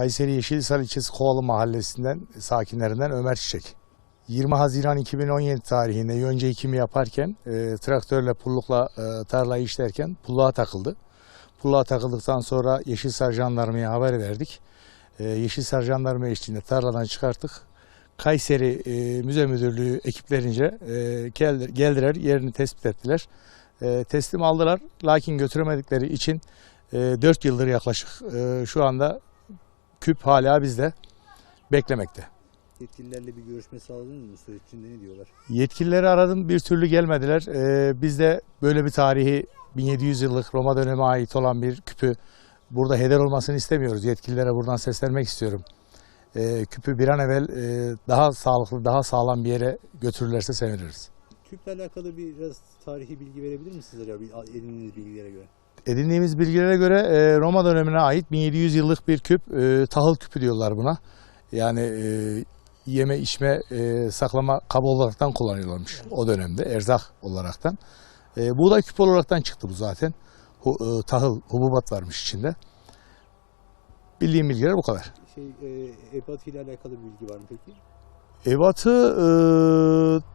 Kayseri Yeşilhisar ilçesi Kovalı mahallesinden sakinlerinden Ömer Çiçek. 20 Haziran 2017 tarihinde yonca ekimi yaparken e, traktörle pullukla e, tarlayı işlerken pulluğa takıldı. Pulluğa takıldıktan sonra Yeşilhisar Jandarma'ya haber verdik. E, Yeşilhisar Jandarma eşliğinde tarladan çıkarttık. Kayseri e, Müze Müdürlüğü ekiplerince e, geldi- geldiler, yerini tespit ettiler. E, teslim aldılar. Lakin götüremedikleri için e, 4 yıldır yaklaşık e, şu anda küp hala bizde beklemekte. Yetkililerle bir görüşme sağladınız mı? Süreç içinde ne diyorlar? Yetkilileri aradım bir türlü gelmediler. Ee, biz de böyle bir tarihi 1700 yıllık Roma dönemi ait olan bir küpü burada heder olmasını istemiyoruz. Yetkililere buradan seslenmek istiyorum. Ee, küpü bir an evvel e, daha sağlıklı, daha sağlam bir yere götürürlerse seviniriz. Küple alakalı biraz tarihi bilgi verebilir misiniz acaba edindiğiniz bilgilere göre? Edindiğimiz bilgilere göre e, Roma dönemine ait 1700 yıllık bir küp, e, tahıl küpü diyorlar buna. Yani e, yeme içme saklama kabı olaraktan kullanıyorlarmış o dönemde erzak olaraktan. E, buğday küpü olaraktan çıktı bu zaten. Tahıl, hububat varmış içinde. Bildiğim bilgiler bu kadar. Şey, ebat ile alakalı bir bilgi var mı peki? Ebatı e,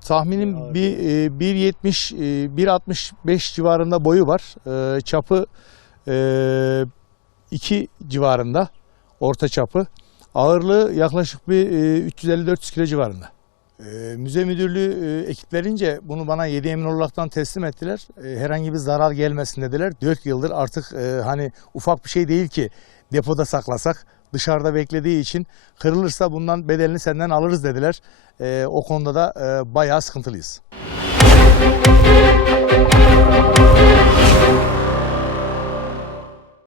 tahminim bir, e, 1.70 e, 1.65 civarında boyu var. E, çapı e, 2 civarında orta çapı. Ağırlığı yaklaşık bir e, 350-400 kilo civarında. E, müze müdürlüğü e, ekiplerince bunu bana 7 emin olaraktan teslim ettiler. E, herhangi bir zarar gelmesin dediler. 4 yıldır artık e, hani ufak bir şey değil ki depoda saklasak dışarıda beklediği için kırılırsa bundan bedelini senden alırız dediler. E, o konuda da e, bayağı sıkıntılıyız.